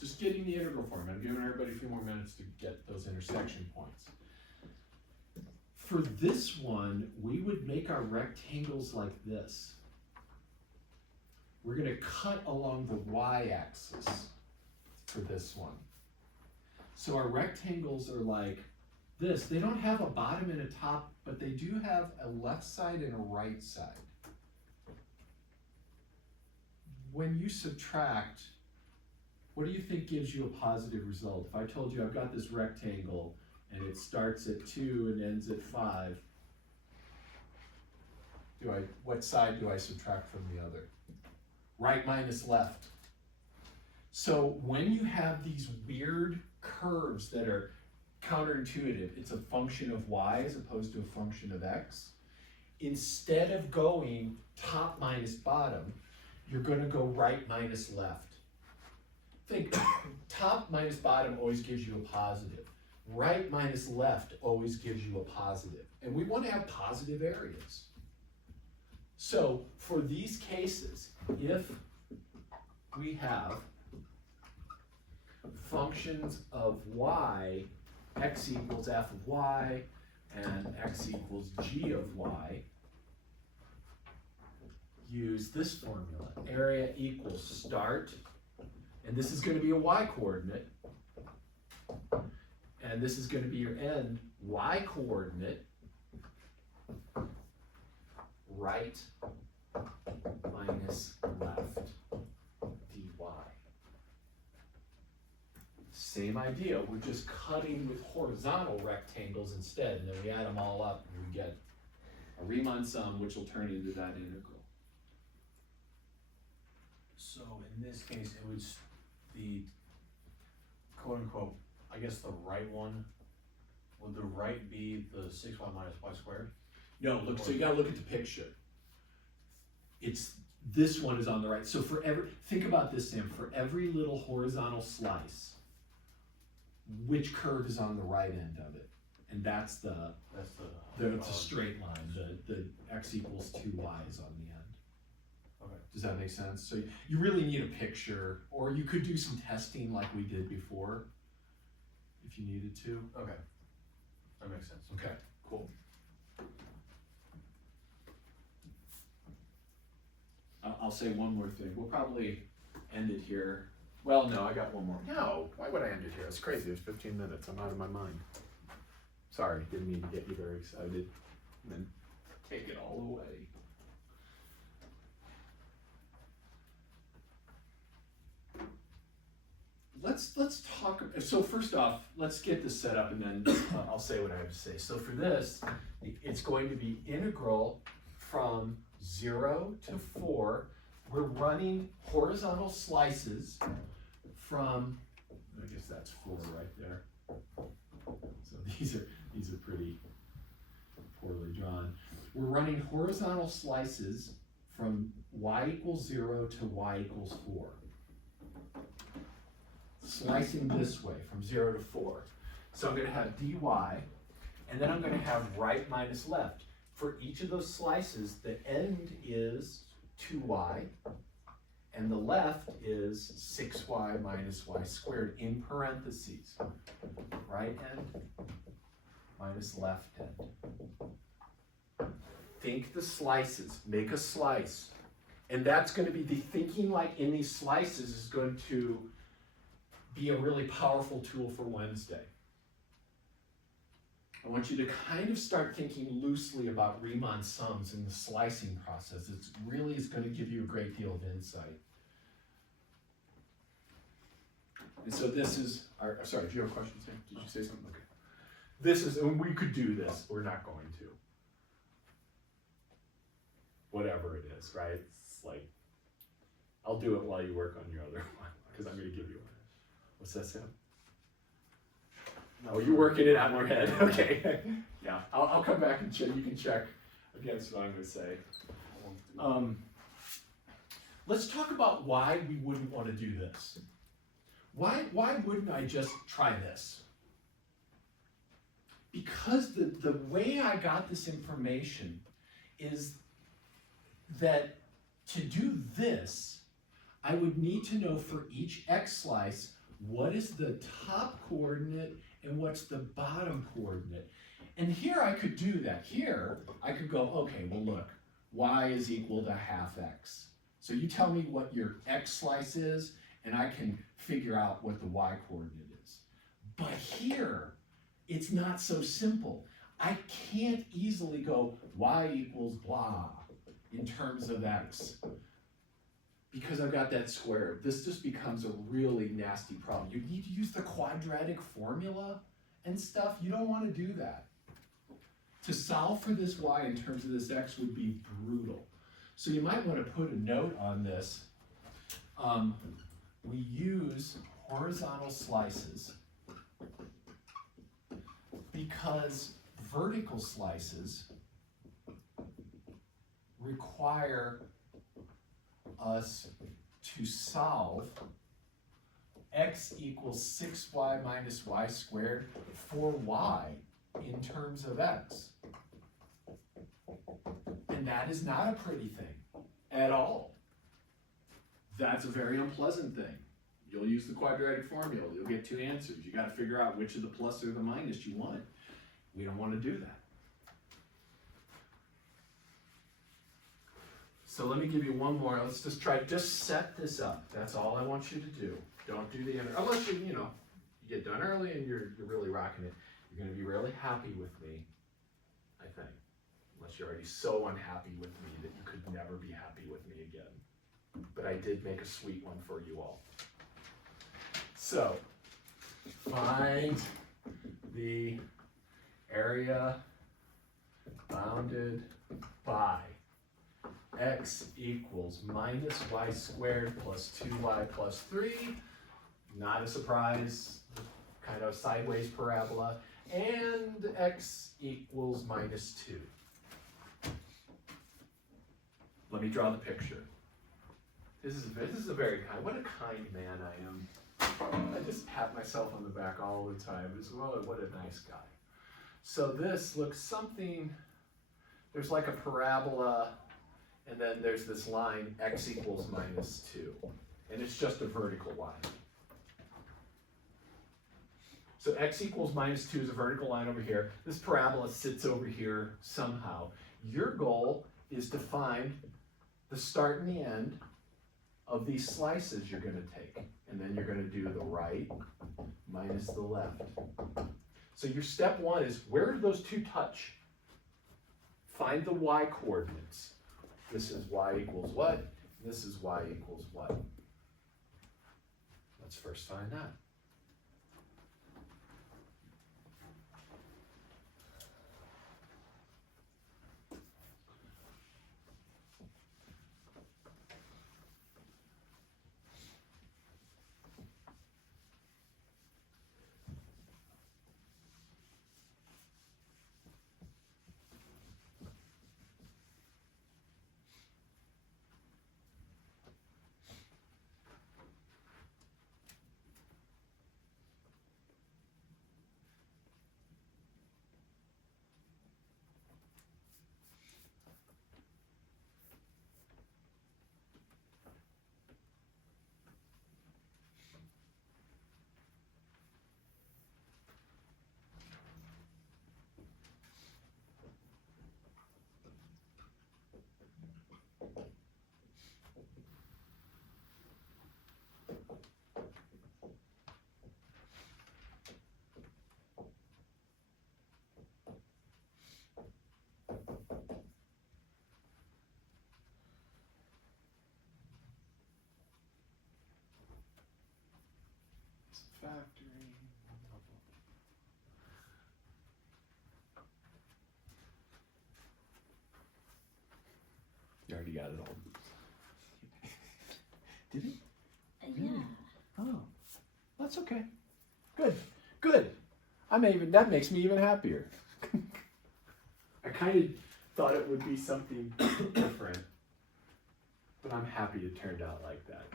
just getting the integral form, I'm giving everybody a few more minutes to get those intersection points. For this one, we would make our rectangles like this. We're going to cut along the y-axis for this one. So our rectangles are like this. They don't have a bottom and a top, but they do have a left side and a right side. When you subtract, what do you think gives you a positive result? If I told you I've got this rectangle and it starts at 2 and ends at 5, what side do I subtract from the other? Right minus left. So when you have these weird curves that are counterintuitive, it's a function of y as opposed to a function of x, instead of going top minus bottom, you're going to go right minus left. Think, top minus bottom always gives you a positive. Right minus left always gives you a positive. And we want to have positive areas. So for these cases, if we have functions of y, x equals f of y, and x equals g of y, use this formula. Area equals start, and this is going to be a y coordinate, and this is going to be your end, y coordinate, right minus left dy. Same idea, we're just cutting with horizontal rectangles instead, and then we add them all up and we get a Riemann sum, which will turn into that integral. So in this case, it was the quote unquote, I guess the right one. Would the right be the 6y minus y squared? No, look, so you gotta look at the picture. This one is on the right. So think about this, Sam, for every little horizontal slice, which curve is on the right end of it? And that's the it's a straight line, the x equals 2y is on the end. Okay. Does that make sense? So you really need a picture, or you could do some testing like we did before, if you needed to. Okay. That makes sense. Okay, cool. I'll say one more thing. We'll probably end it here. Well, no, I got one more. No, why would I end it here? It's crazy. It's 15 minutes. I'm out of my mind. Sorry, didn't mean to get you very excited and then take it all away. Let's talk. So first off, let's get this set up, and then I'll say what I have to say. So for this, it's going to be integral from 0 to 4. We're running horizontal slices from, I guess that's 4 right there. So these are pretty poorly drawn. We're running horizontal slices from y equals 0 to y equals 4. Slicing this way from 0 to 4. So I'm going to have dy, and then I'm going to have right minus left. For each of those slices, the end is 2y, and the left is 6y minus y squared in parentheses. Right end minus left end. Think the slices, make a slice. And that's going to be the thinking like in these slices is going to be a really powerful tool for Wednesday. I want you to kind of start thinking loosely about Riemann sums in the slicing process. It really is going to give you a great deal of insight. And so this is, sorry, do you have a question, Sam? Did you say something? Okay. This is, and we could do this, we're not going to. Whatever it is, right? It's like, I'll do it while you work on your other one, because I'm going to give you one. What's that, Sam? Oh, you're working it out in your head. Okay. Yeah, I'll come back and check. You can check against what I'm going to say. Let's talk about why we wouldn't want to do this. Why wouldn't I just try this? Because the way I got this information is that to do this, I would need to know for each x slice what is the top coordinate and what's the bottom coordinate. And here I could do that. Here I could go, okay, well look, y is equal to half x. So you tell me what your x slice is, and I can figure out what the y coordinate is. But here, it's not so simple. I can't easily go y equals blah in terms of x, because I've got that square. This just becomes a really nasty problem. You need to use the quadratic formula and stuff. You don't want to do that. To solve for this y in terms of this x would be brutal. So you might want to put a note on this. We use horizontal slices because vertical slices require us to solve x equals 6y minus y squared for y in terms of x. And that is not a pretty thing at all. That's a very unpleasant thing. You'll use the quadratic formula. You'll get two answers. You got to figure out which of the plus or the minus you want. We don't want to do that. So let me give you one more. Let's just set this up. That's all I want you to do. Don't do the unless you get done early and you're really rocking it. You're going to be really happy with me, I think. Unless you're already so unhappy with me that you could never be happy with me again. But I did make a sweet one for you all. So, find the area bounded by x equals minus y squared plus 2y plus 3. Not a surprise, kind of sideways parabola. And x equals minus 2. Let me draw the picture. This is a very kind, what a kind man I am. I just pat myself on the back all the time. Well, what a nice guy. So this looks something, there's like a parabola, and then there's this line, x equals minus 2. And it's just a vertical line. So x equals minus 2 is a vertical line over here. This parabola sits over here somehow. Your goal is to find the start and the end of these slices you're going to take. And then you're going to do the right minus the left. So your step one is, where do those two touch? Find the y coordinates. This is y equals what? This is y equals what? Let's first find that. Factoring. You already got it all. Did it? Yeah. Oh, that's okay. Good, good. That makes me even happier. I kind of thought it would be something different, but I'm happy it turned out like that.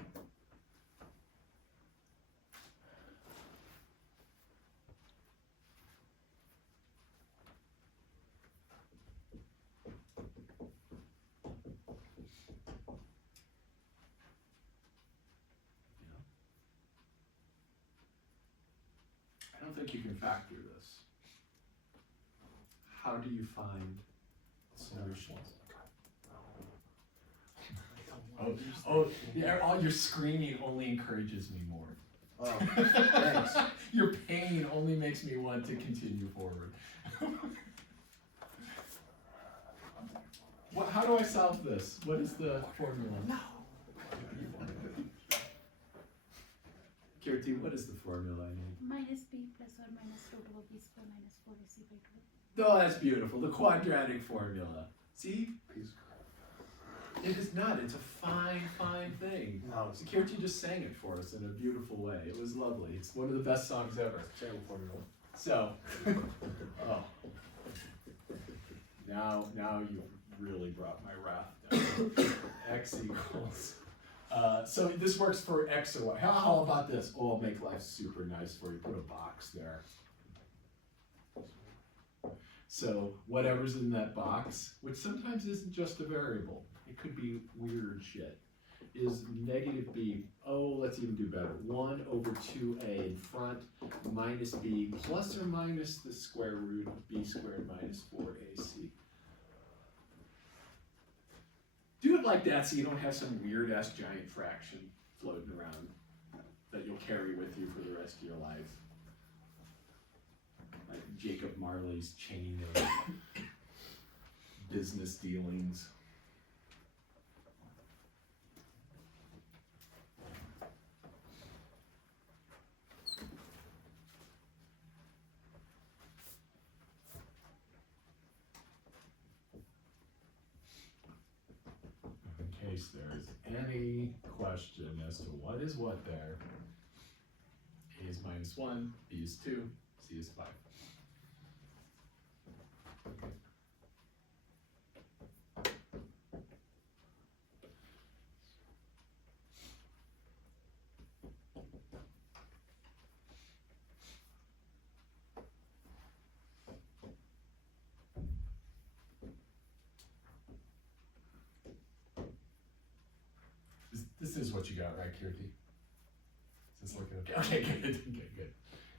I don't think you can factor this. How do you find solutions? Oh, yeah, all your screaming only encourages me more. Oh, thanks. Your pain only makes me want to continue forward. How do I solve this? What is the formula? No. Kirti, what is the formula I need? Minus b plus or minus root over b square minus 4ac by 2. Oh, that's beautiful. The quadratic formula. See? It is not. It's a fine, fine thing. No, it's Kirti just sang it for us in a beautiful way. It was lovely. It's one of the best songs ever. a terrible formula. So, oh. Now you really brought my wrath down. X equals. So this works for X or Y. How about this? Oh, I'll make life super nice for you. Put a box there. So whatever's in that box, which sometimes isn't just a variable, it could be weird shit, is negative b. Oh, let's even do better. 1 over 2a in front minus b plus or minus the square root of b squared minus 4ac. Do it like that so you don't have some weird ass giant fraction floating around that you'll carry with you for the rest of your life. Like Jacob Marley's chain of business dealings. case there is any question as to what is what there, A is -1, B is 2, C is 5. This is what you got, right, Kirti? Is this looking okay? Okay, good, good, good.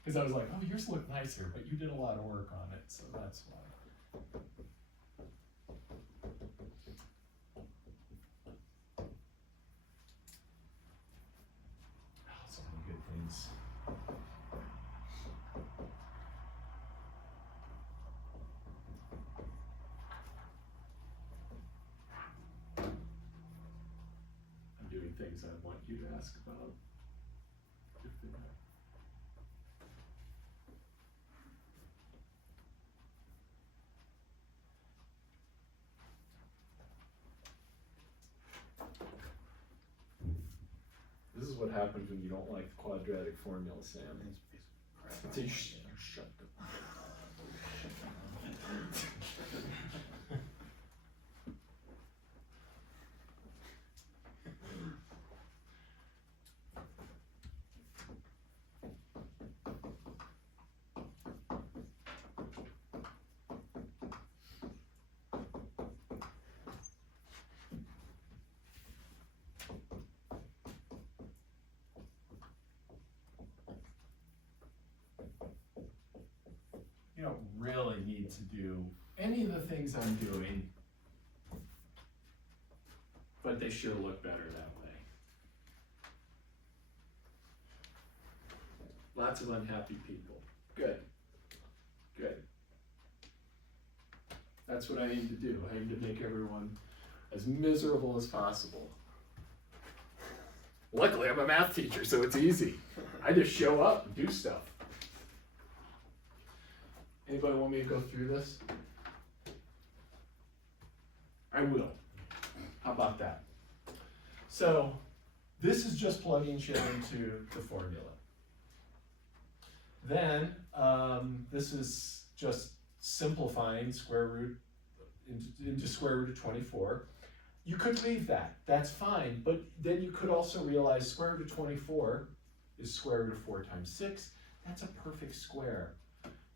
Because I was like, oh, yours look nicer, but you did a lot of work on it, so that's why. Oh, so many good things. I'm doing things I want you to ask about. If they are. This is what happens when you don't like the quadratic formula, Sam. So you shut the You don't really need to do any of the things I'm doing, but they sure look better that way. Lots of unhappy people. Good. Good. That's what I aim to do. I aim to make everyone as miserable as possible. Luckily, I'm a math teacher, so it's easy. I just show up and do stuff. Anybody want me to go through this? I will. How about that? So, this is just plugging shit into the formula. Then, this is just simplifying square root into square root of 24. You could leave that, that's fine, but then you could also realize square root of 24 is square root of 4 times 6. That's a perfect square.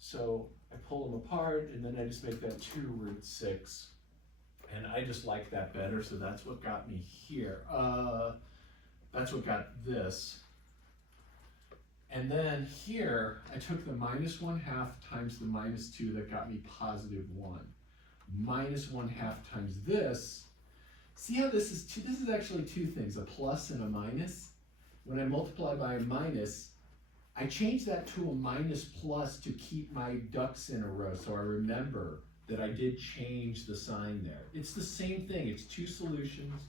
So I pull them apart, and then I just make that 2 root 6. And I just like that better, so that's what got me here. That's what got this. And then here, I took the -1/2 times the -2 that got me +1. -1/2 times this. See how this is this is actually two things, a plus and a minus. When I multiply by a minus, I change that to a minus plus to keep my ducks in a row, so I remember that I did change the sign there. It's the same thing, it's two solutions,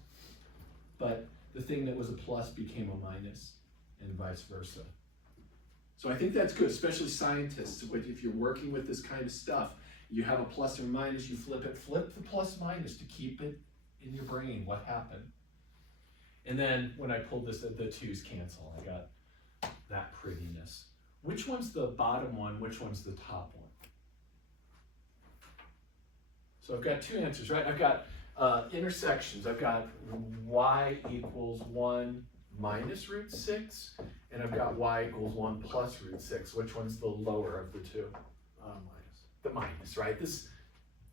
but the thing that was a plus became a minus, and vice versa. So I think that's good, especially scientists. If you're working with this kind of stuff, you have a plus or minus, you flip it, flip the plus minus to keep it in your brain, what happened. And then when I pulled this, the 2's cancel, I got that prettiness. Which one's the bottom one, which one's the top one? So I've got two answers, right? I've got intersections. I've got y equals 1 minus root 6, and I've got y equals 1 plus root 6. Which one's the lower of the two? Minus. The minus, right? This,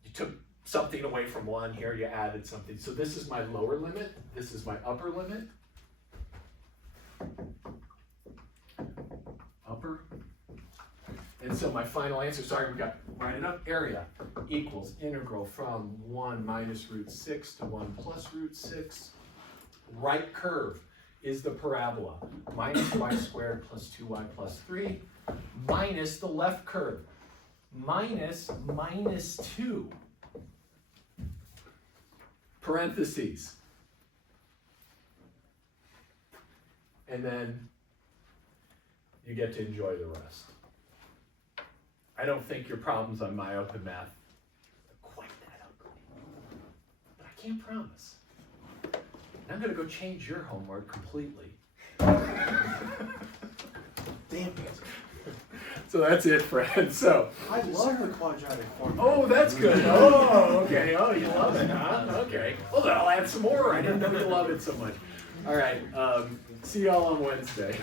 you took something away from one, here you added something. So this is my lower limit, this is my upper limit. Upper. And so my final answer, sorry, we got, write it up, area equals integral from 1 minus root 6 to 1 plus root 6. Right curve is the parabola, minus y squared plus 2y plus 3, minus the left curve, minus 2. Parentheses. And then you get to enjoy the rest. I don't think your problems on myOpen Math are quite that ugly, but I can't promise. I'm gonna go change your homework completely. Damn it. So that's it, friends. So, I love the quadratic formula. oh, that's good. Oh, okay. Oh, you love it, huh? Okay. Well, then I'll add some more. I didn't know you loved it so much. All right. See y'all on Wednesday.